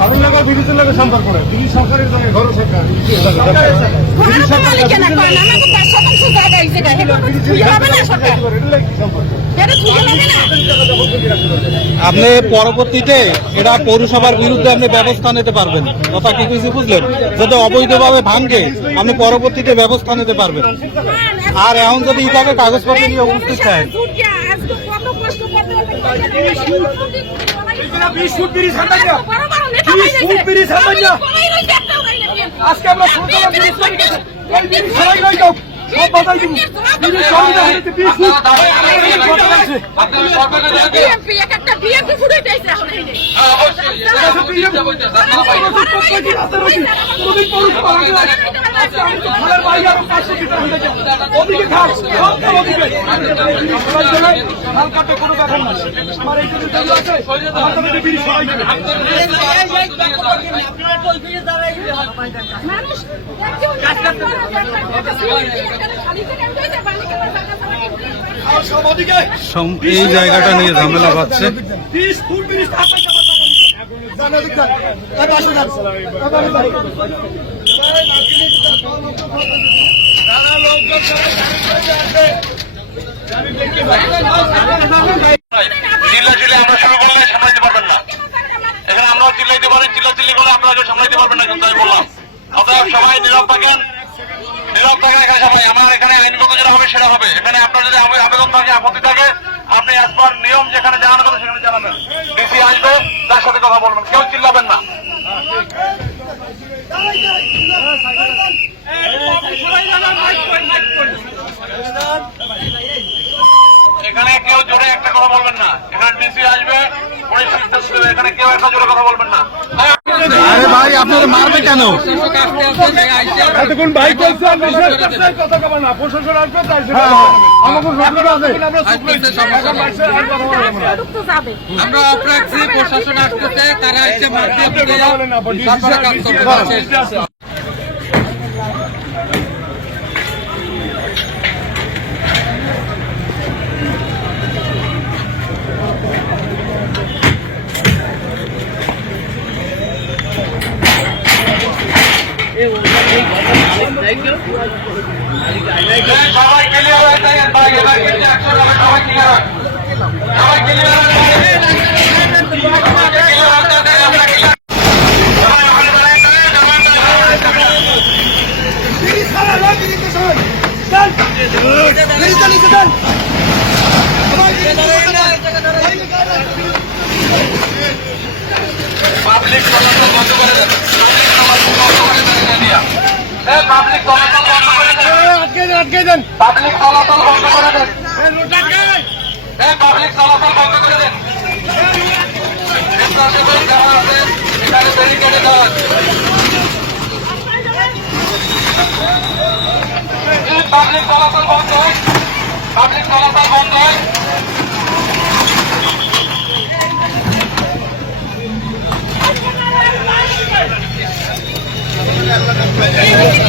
ভালো লাগা বিরোধীর লাগে সম্পর্ক করে দিল্লি সরকারের সঙ্গে ঘর সরকার আপনি পরবর্তীতে এটা পৌরসভার বিরুদ্ধে আপনি ব্যবস্থা নিতে পারবেন, কথা কি কিছু বুঝলেন? যদি অবৈধভাবে ভাঙে আপনি পরবর্তীতে ব্যবস্থা নিতে পারবেন। আর এখন যদি ইটাকে কাগজপত্র নিয়ে উপস্থিত চায় আজকে আমরা এই জায়গাটা নিয়ে ঝামেলা বাড়ছে। চিল্লাইতে পারেন, চিল্লাচিল্লি করলে আপনারা সামলাইতে পারবেন না, কিন্তু আমি বললাম আপনারা সবাই নীরব থাকেন। নীরব থাকেন এখানে সবাই। আমার এখানে আইনগত যেটা হবে সেটা হবে। এখানে আপনার যদি আবেদন থাকে, আপত্তি থাকে, আপনি আসবার নিয়ম যেখানে জানানো কথা সেখানে জানাবেন। ডিসি আসবে, তার সাথে কথা বলবেন, কেউ চিল্লাবেন না। এখানে কেউ জোরে একটা কথা বলবেন না। এখানে ডিসি আসবে, এখানে কেউ একটা জোরে কথা বলবেন না। আরে ভাই আপনাদের মারবে কেন? এতক্ষণ ভাই কথা কবেন না, প্রশাসন আসবে আমরা অপ্রাক্সি প্রশাসন আসতেছে, তারা এসে মারতে সবাই ক্লিয়ার হয়ে থাকেন ভাই, এবার কিন্তু 100 টাকা সবাই ক্লিয়ার হয়, সবাই ক্লিয়ার হয়। পাবলিক চলাচল বন্ধ করে দেন, পাবলিক চলাচল বন্ধ করে দেন, আটকে দেন, পাবলিক চলাচল বন্ধ করে দেন, পাবলিক চলাচল বন্ধ করে দেন। যারা আছে এখানে ব্যারিকেডে দেওয়া, পাবলিক চলাচল বন্ধ হয়, পাবলিক চলাচল বন্ধ হয়। Thank you.